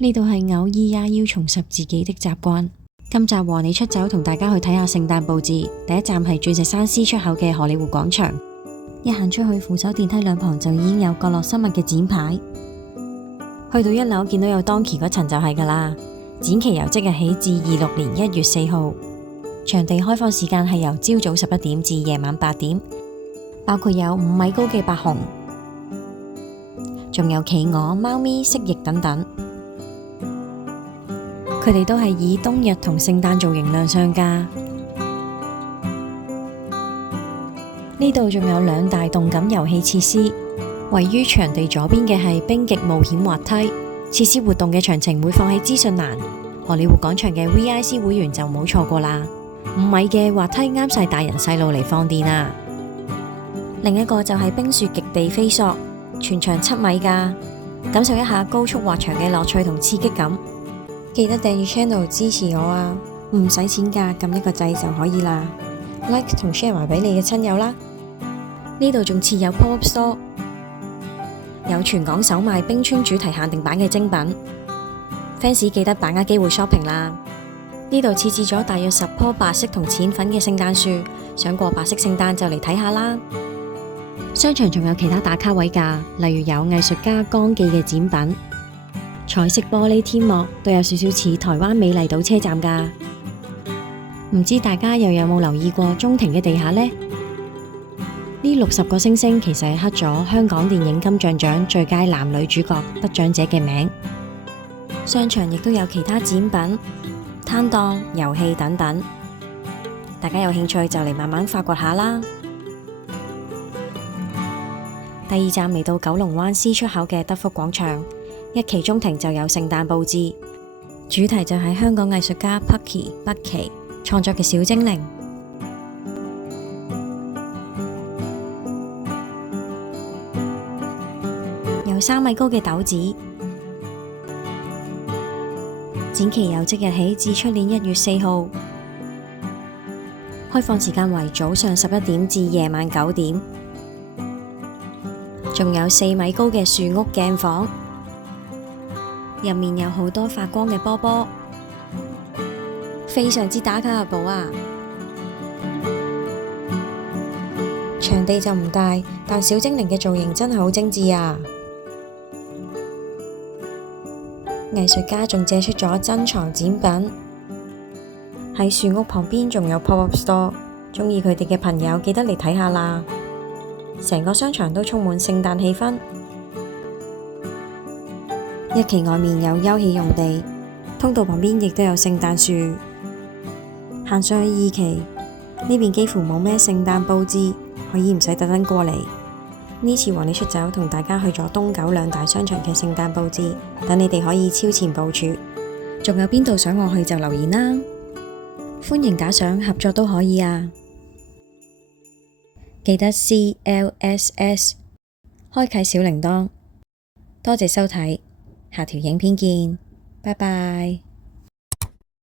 呢度係偶爾也要重拾自己的習慣。今集和你出走，同大家去睇下聖誕佈置。第一站係鑽石山 C 出口嘅荷里活廣場。一行出去，扶手電梯兩旁就已經有角落生物嘅展牌。去到一樓見到有 Donkey 嗰層就係㗎啦。展期由即日起至26年1月4號，場地開放時間係由朝早11點至夜晚8點，包括有5米高嘅白熊，仲有企鵝、貓咪、蜥蜴等等。佢哋都係以冬日同聖誕造型亮相㗎。呢度仲有2大動感遊戲設施，位於場地左邊嘅係冰極冒險滑梯。設施活動嘅詳情會放喺資訊欄。荷里活廣場嘅 VIC 會員就冇錯過啦。5米嘅滑梯啱晒大人細路嚟放電啊！另一個就係冰雪極地飛索，全長7米㗎，感受一下高速滑翔嘅樂趣同刺激感。記得訂閱 channel 支持我啊！唔使錢㗎，撳一個掣就可以啦。Like 同 share 埋俾你嘅親友啦。呢度仲設有 pop-up store， 有全港首賣冰川主題限定版嘅精品。fans 記得把握機會 shopping 啦！呢度設置咗大約10棵白色同淺粉嘅聖誕樹，想過白色聖誕就嚟睇下啦。商場仲有其他打卡位㗎，例如有藝術家江記嘅展品。彩色玻璃天幕都有少少似台灣美麗島車站㗎，唔知大家又有冇留意過中庭嘅地下呢？呢60個星星其實係刻咗香港電影金像獎最佳男女主角得獎者嘅名。商場亦都有其他展品、攤檔、遊戲等等，大家有興趣就嚟慢慢發掘下啦。第二站嚟到九龍灣 C 出口嘅德福廣場。一期中庭就有聖誕佈置，主題就係香港藝術家 Pucky 北奇創作嘅小精靈。有3米高嘅豆子，展期由即日起至出年1月4號，開放時間為早上11點至夜晚9點。仲有4米高嘅樹屋鏡房。入面有好多發光嘅波波，非常之打卡嘅寶啊！場地就唔大，但小精靈嘅造型真係好精緻啊！藝術家仲借出咗珍藏展品，喺樹屋旁邊仲有 pop-up store， 鍾意佢哋嘅朋友記得嚟睇下啦！成個商場都充滿聖誕氣氛。一期外面有休憩用地，通道旁邊亦都有聖誕樹。行上去2期，呢邊幾乎冇咩聖誕佈置，可以唔使特登過嚟。呢次和你出走，同大家去咗東九2大商場嘅聖誕佈置，等你哋可以超前部署。仲有邊度想我去就留言啦，歡迎打賞合作都可以啊！記得 CLSS 開啟小鈴鐺。多謝收睇。下條影片見，拜拜。